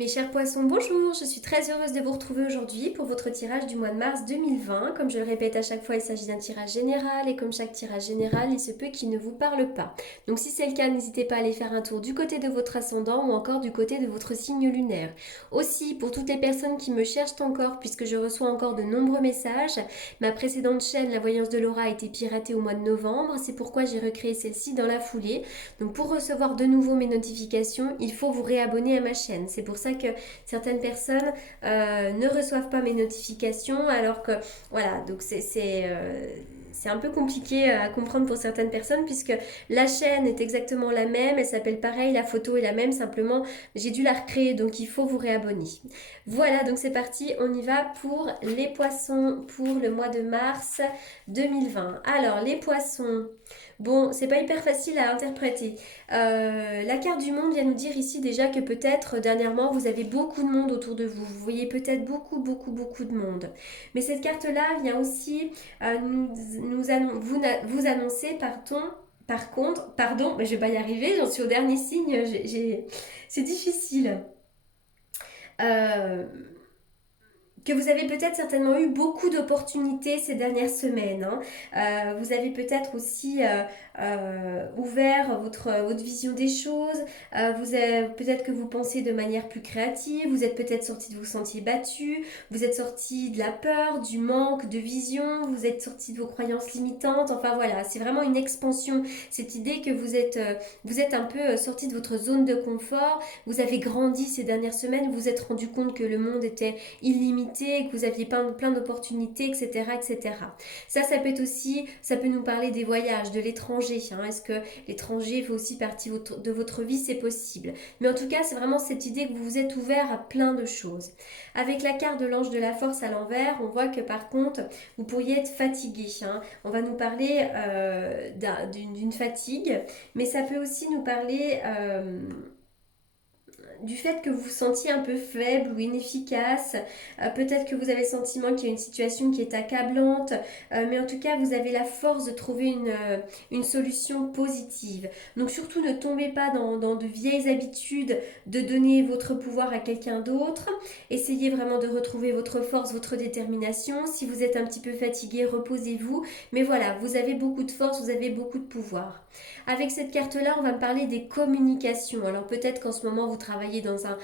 Mes chers poissons, bonjour, je suis très heureuse de vous retrouver aujourd'hui pour votre tirage du mois de mars 2020. Comme je le répète à chaque fois, il s'agit d'un tirage général et comme chaque tirage général, il se peut qu'il ne vous parle pas. Donc si c'est le cas, n'hésitez pas à aller faire un tour du côté de votre ascendant ou encore du côté de votre signe lunaire. Aussi, pour toutes les personnes qui me cherchent encore, puisque je reçois encore de nombreux messages, ma précédente chaîne, la voyance de Laura, a été piratée au mois de novembre, c'est pourquoi j'ai recréé celle-ci dans la foulée. Donc pour recevoir de nouveau mes notifications, il faut vous réabonner à ma chaîne. C'est pour ça que certaines personnes ne reçoivent pas mes notifications alors que voilà, donc c'est un peu compliqué à comprendre pour certaines personnes puisque la chaîne est exactement la même, elle s'appelle pareil, la photo est la même, simplement j'ai dû la recréer donc il faut vous réabonner. Voilà, donc c'est parti, on y va pour les poissons pour le mois de mars 2020. Alors les poissons, bon, c'est pas hyper facile à interpréter. La carte du monde vient nous dire ici déjà que peut-être dernièrement vous avez beaucoup de monde autour de vous. Vous voyez peut-être beaucoup de monde. Mais cette carte-là vient aussi vous annoncer par contre, pardon, mais je vais pas y arriver, j'en suis au dernier signe, c'est difficile. Euh, que vous avez peut-être certainement eu beaucoup d'opportunités ces dernières semaines, hein. Vous avez peut-être aussi ouvert votre vision des choses. Peut-être que vous pensez de manière plus créative. Vous êtes peut-être sorti de vos sentiers battus. Vous êtes sorti de la peur, du manque de vision. Vous êtes sorti de vos croyances limitantes. Enfin voilà, c'est vraiment une expansion. Cette idée que vous êtes un peu sorti de votre zone de confort. Vous avez grandi ces dernières semaines. Vous vous êtes rendu compte que le monde était illimité, que vous aviez plein d'opportunités, etc., etc. Ça peut être aussi, ça peut nous parler des voyages, de l'étranger, hein. Est-ce que l'étranger fait aussi partie de votre vie? C'est possible. Mais en tout cas, c'est vraiment cette idée que vous vous êtes ouvert à plein de choses. Avec la carte de l'ange de la force à l'envers, on voit que par contre, vous pourriez être fatigué, hein. On va nous parler d'une fatigue, mais ça peut aussi nous parler du fait que vous vous sentiez un peu faible ou inefficace. Peut-être que vous avez le sentiment qu'il y a une situation qui est accablante, mais en tout cas, vous avez la force de trouver une solution positive. Donc surtout, ne tombez pas dans de vieilles habitudes de donner votre pouvoir à quelqu'un d'autre. Essayez vraiment de retrouver votre force, votre détermination. Si vous êtes un petit peu fatigué, reposez-vous. Mais voilà, vous avez beaucoup de force, vous avez beaucoup de pouvoir. Avec cette carte-là, on va me parler des communications. Alors peut-être qu'en ce moment, vous travaillez dans un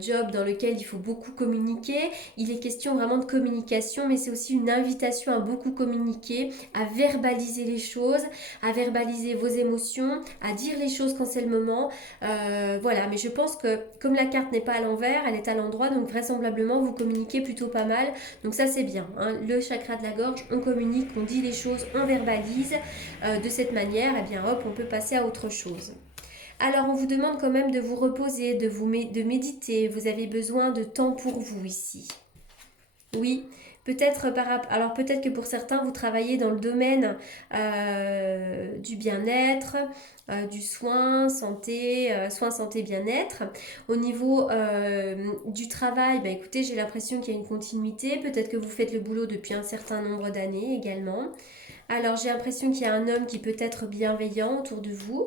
job dans lequel il faut beaucoup communiquer. Il est question vraiment de communication, mais c'est aussi une invitation à beaucoup communiquer, à verbaliser les choses, à verbaliser vos émotions, à dire les choses quand c'est le moment. Voilà, mais je pense que comme la carte n'est pas à l'envers, elle est à l'endroit, donc vraisemblablement, vous communiquez plutôt pas mal. Donc ça, c'est bien, hein. Le chakra de la gorge, on communique, on dit les choses, on verbalise. De cette manière, eh bien hop, on peut passer à autre chose. Alors on vous demande quand même de vous reposer, de méditer. Vous avez besoin de temps pour vous ici. Oui, alors peut-être que pour certains vous travaillez dans le domaine du bien-être, du soin santé bien-être. Au niveau du travail, bah écoutez, j'ai l'impression qu'il y a une continuité. Peut-être que vous faites le boulot depuis un certain nombre d'années également. Alors j'ai l'impression qu'il y a un homme qui peut être bienveillant autour de vous.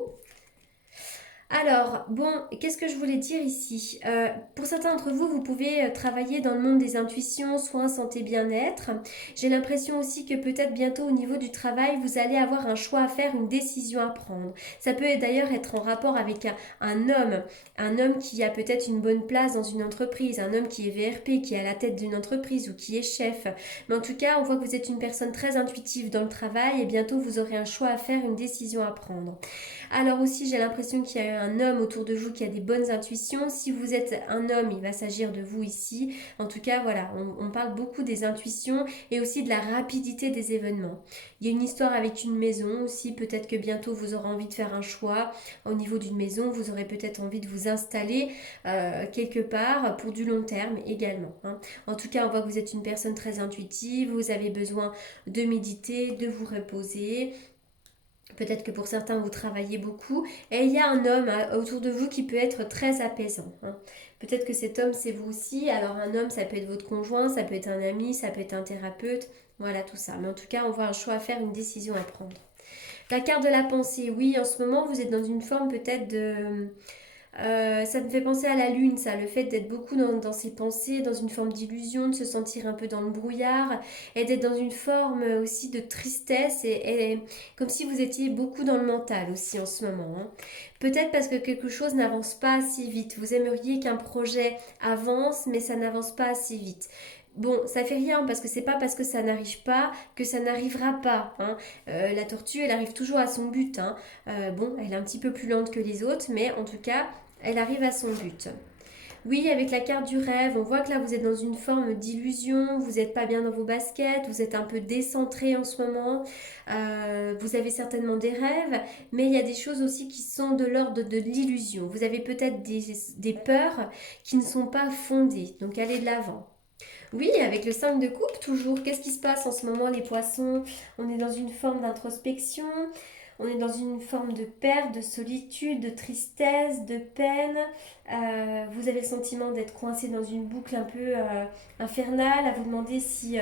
Alors, bon, qu'est-ce que je voulais dire ici? Pour certains d'entre vous, vous pouvez travailler dans le monde des intuitions, soins, santé, bien-être. J'ai l'impression aussi que peut-être bientôt au niveau du travail, vous allez avoir un choix à faire, une décision à prendre. Ça peut d'ailleurs être en rapport avec un homme qui a peut-être une bonne place dans une entreprise, un homme qui est VRP, qui est à la tête d'une entreprise ou qui est chef. Mais en tout cas, on voit que vous êtes une personne très intuitive dans le travail et bientôt vous aurez un choix à faire, une décision à prendre. Alors aussi, j'ai l'impression qu'il y a un homme autour de vous qui a des bonnes intuitions. Si vous êtes un homme, il va s'agir de vous ici. En tout cas, voilà, on parle beaucoup des intuitions et aussi de la rapidité des événements. Il y a une histoire avec une maison aussi. Peut-être que bientôt vous aurez envie de faire un choix au niveau d'une maison. Vous aurez peut-être envie de vous installer quelque part pour du long terme également, hein. En tout cas, on voit que vous êtes une personne très intuitive. Vous avez besoin de méditer, de vous reposer. Peut-être que pour certains, vous travaillez beaucoup. Et il y a un homme autour de vous qui peut être très apaisant, hein. Peut-être que cet homme, c'est vous aussi. Alors un homme, ça peut être votre conjoint, ça peut être un ami, ça peut être un thérapeute. Voilà tout ça. Mais en tout cas, on voit un choix à faire, une décision à prendre. La carte de la pensée, oui, en ce moment, vous êtes dans une forme peut-être Ça me fait penser à la lune, ça, le fait d'être beaucoup dans ses pensées, dans une forme d'illusion, de se sentir un peu dans le brouillard et d'être dans une forme aussi de tristesse et comme si vous étiez beaucoup dans le mental aussi en ce moment, hein. Peut-être parce que quelque chose n'avance pas assez vite. Vous aimeriez qu'un projet avance, mais ça n'avance pas assez vite. Bon, ça fait rien parce que c'est pas parce que ça n'arrive pas que ça n'arrivera pas, hein. La tortue, elle arrive toujours à son but, hein. Bon, elle est un petit peu plus lente que les autres, mais en tout cas, elle arrive à son but. Oui, avec la carte du rêve, on voit que là vous êtes dans une forme d'illusion, vous n'êtes pas bien dans vos baskets, vous êtes un peu décentré en ce moment, vous avez certainement des rêves, mais il y a des choses aussi qui sont de l'ordre de l'illusion. Vous avez peut-être des peurs qui ne sont pas fondées, donc allez de l'avant. Oui, avec le 5 de coupe, toujours. Qu'est-ce qui se passe en ce moment, les poissons? On est dans une forme d'introspection, on est dans une forme de perte, de solitude, de tristesse, de peine. Vous avez le sentiment d'être coincé dans une boucle un peu infernale, à vous demander si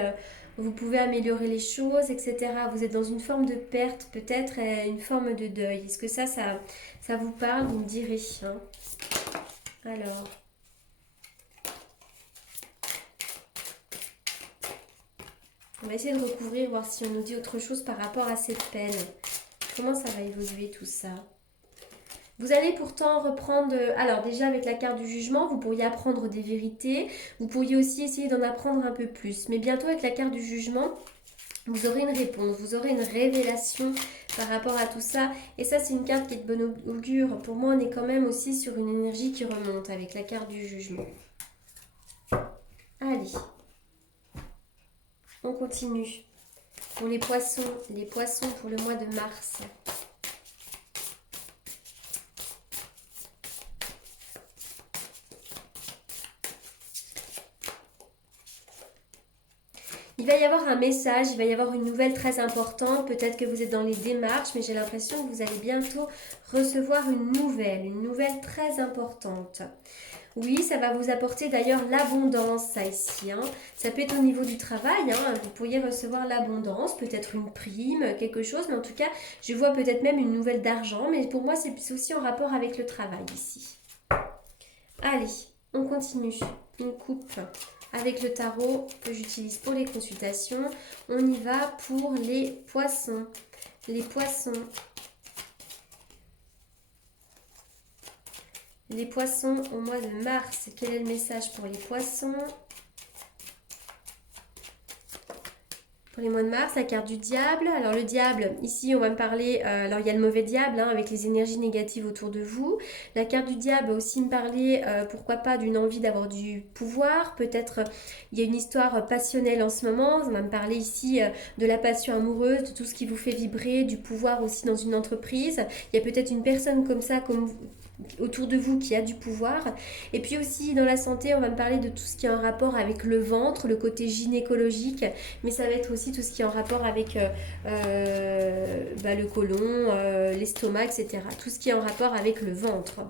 vous pouvez améliorer les choses, etc. Vous êtes dans une forme de perte, peut-être une forme de deuil. Est-ce que ça vous parle? Vous me direz, hein. Alors. On va essayer de recouvrir, voir si on nous dit autre chose par rapport à cette peine. Comment ça va évoluer tout ça? Vous allez pourtant reprendre... Alors déjà avec la carte du jugement, vous pourriez apprendre des vérités. Vous pourriez aussi essayer d'en apprendre un peu plus. Mais bientôt avec la carte du jugement, vous aurez une réponse, vous aurez une révélation par rapport à tout ça. Et ça, c'est une carte qui est de bon augure. Pour moi, on est quand même aussi sur une énergie qui remonte avec la carte du jugement. Allez, on continue. Pour les poissons pour le mois de mars. Il va y avoir un message, il va y avoir une nouvelle très importante. Peut-être que vous êtes dans les démarches, mais j'ai l'impression que vous allez bientôt recevoir une nouvelle très importante. Oui, ça va vous apporter d'ailleurs l'abondance, ça ici, hein. Ça peut être au niveau du travail, hein. Vous pourriez recevoir l'abondance, peut-être une prime, quelque chose, mais en tout cas, je vois peut-être même une nouvelle d'argent, mais pour moi, c'est aussi en rapport avec le travail ici. Allez, on continue. Une coupe avec le tarot que j'utilise pour les consultations. On y va pour les poissons. Les poissons. Les poissons au mois de mars. Quel est le message pour les poissons? Pour les mois de mars, la carte du diable. Alors le diable, ici on va me parler, alors il y a le mauvais diable, hein, avec les énergies négatives autour de vous. La carte du diable va aussi me parler, pourquoi pas, d'une envie d'avoir du pouvoir. Peut-être il y a une histoire passionnelle en ce moment. On va me parler ici de la passion amoureuse, de tout ce qui vous fait vibrer, du pouvoir aussi dans une entreprise. Il y a peut-être une personne comme ça, comme autour de vous qui a du pouvoir. Et puis aussi dans la santé, on va me parler de tout ce qui est en rapport avec le ventre, le côté gynécologique, mais ça va être aussi tout ce qui est en rapport avec le côlon, l'estomac, etc. Tout ce qui est en rapport avec le ventre.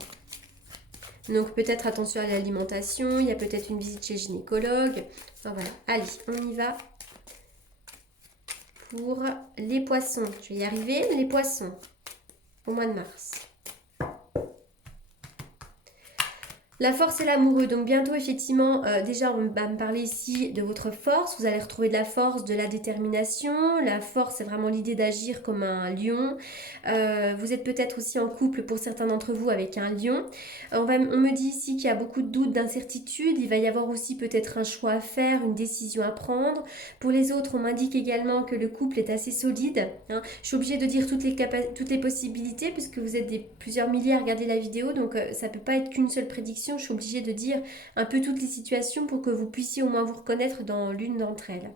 Donc peut-être attention à l'alimentation, il y a peut-être une visite chez le gynécologue. Enfin, voilà, allez, on y va pour les poissons. Je vais y arriver, les poissons au mois de mars. La force et l'amoureux, donc bientôt effectivement, déjà on va me parler ici de votre force, vous allez retrouver de la force, de la détermination, la force c'est vraiment l'idée d'agir comme un lion, vous êtes peut-être aussi en couple pour certains d'entre vous avec un lion, on me dit ici qu'il y a beaucoup de doutes, d'incertitudes, il va y avoir aussi peut-être un choix à faire, une décision à prendre, pour les autres on m'indique également que le couple est assez solide, hein. Je suis obligée de dire toutes les possibilités puisque vous êtes plusieurs milliers à regarder la vidéo, donc ça peut pas être qu'une seule prédiction. Je suis obligée de dire un peu toutes les situations pour que vous puissiez au moins vous reconnaître dans l'une d'entre elles.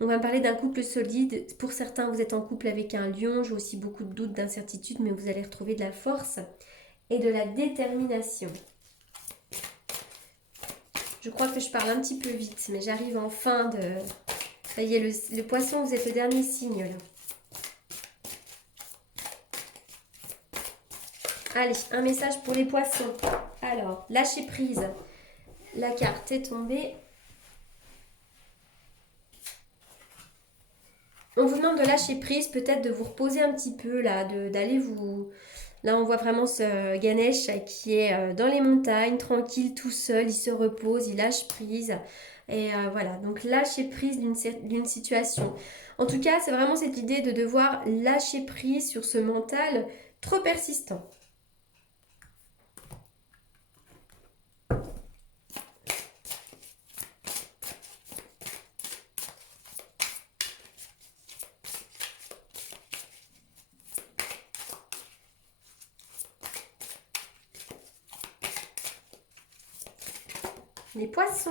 On va parler d'un couple solide. Pour certains, vous êtes en couple avec un lion. J'ai aussi beaucoup de doutes, d'incertitudes, mais vous allez retrouver de la force et de la détermination. Je crois que je parle un petit peu vite, mais j'arrive en fin de... Ça y est, le poisson, vous êtes le dernier signe là. Allez, un message pour les poissons. Alors, lâcher prise. La carte est tombée. On vous demande de lâcher prise, peut-être de vous reposer un petit peu là, d'aller vous Là, on voit vraiment ce Ganesh qui est dans les montagnes, tranquille, tout seul, il se repose, il lâche prise. Et voilà, donc lâcher prise d'une situation. En tout cas, c'est vraiment cette idée de devoir lâcher prise sur ce mental trop persistant. Les poissons.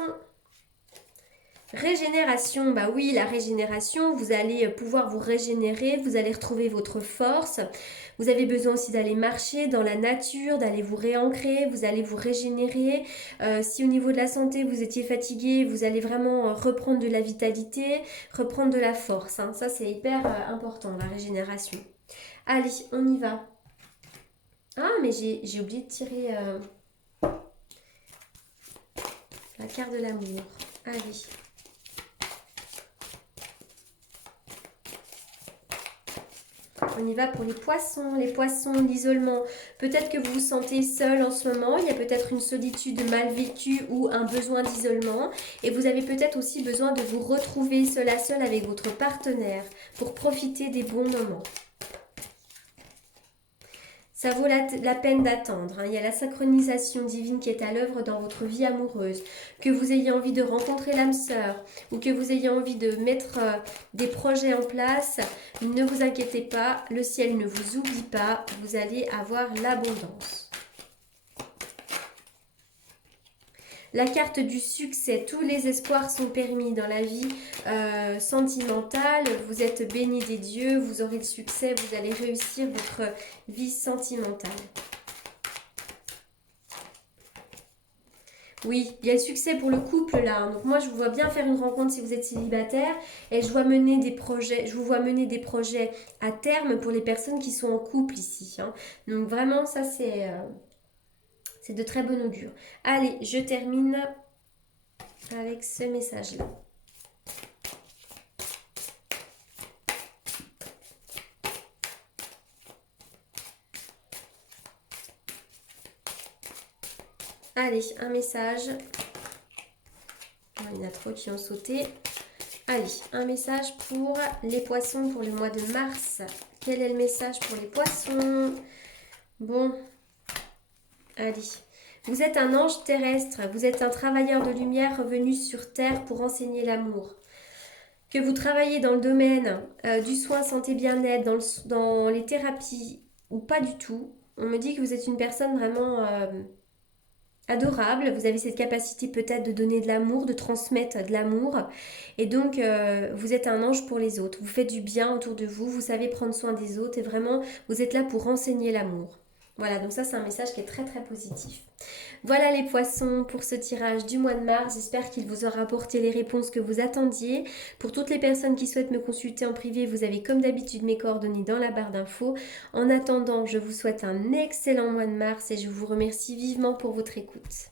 Régénération, bah oui, la régénération, vous allez pouvoir vous régénérer, vous allez retrouver votre force. Vous avez besoin aussi d'aller marcher dans la nature, d'aller vous réancrer, vous allez vous régénérer. Si au niveau de la santé, vous étiez fatigué, vous allez vraiment reprendre de la vitalité, reprendre de la force, hein. Ça, c'est hyper important, la régénération. Allez, on y va. Ah, mais j'ai oublié de tirer la carte de l'amour. Allez. On y va pour les poissons, l'isolement. Peut-être que vous vous sentez seul en ce moment, il y a peut-être une solitude mal vécue ou un besoin d'isolement. Et vous avez peut-être aussi besoin de vous retrouver seul à seul avec votre partenaire pour profiter des bons moments. Ça vaut la peine d'attendre, hein. Il y a la synchronisation divine qui est à l'œuvre dans votre vie amoureuse. Que vous ayez envie de rencontrer l'âme sœur ou que vous ayez envie de mettre des projets en place, ne vous inquiétez pas, le ciel ne vous oublie pas, vous allez avoir l'abondance. La carte du succès, tous les espoirs sont permis dans la vie sentimentale. Vous êtes béni des dieux, vous aurez le succès, vous allez réussir votre vie sentimentale. Oui, il y a le succès pour le couple là, hein. Donc moi je vous vois bien faire une rencontre si vous êtes célibataire et je vois mener des projets, je vous vois mener des projets à terme pour les personnes qui sont en couple ici, hein. Donc vraiment ça c'est de très bon augure. Allez, je termine avec ce message-là. Allez, un message. Oh, il y en a trop qui ont sauté. Allez, un message pour les poissons pour le mois de mars. Quel est le message pour les poissons? Bon, allez. Vous êtes un ange terrestre, vous êtes un travailleur de lumière revenu sur Terre pour enseigner l'amour. Que vous travaillez dans le domaine du soin, santé, bien-être, dans les thérapies ou pas du tout, on me dit que vous êtes une personne vraiment adorable. Vous avez cette capacité peut-être de donner de l'amour, de transmettre de l'amour. Et donc, vous êtes un ange pour les autres. Vous faites du bien autour de vous, vous savez prendre soin des autres et vraiment, vous êtes là pour enseigner l'amour. Voilà, donc ça c'est un message qui est très très positif. Voilà les poissons pour ce tirage du mois de mars. J'espère qu'il vous aura apporté les réponses que vous attendiez. Pour toutes les personnes qui souhaitent me consulter en privé, vous avez comme d'habitude mes coordonnées dans la barre d'infos. En attendant, je vous souhaite un excellent mois de mars et je vous remercie vivement pour votre écoute.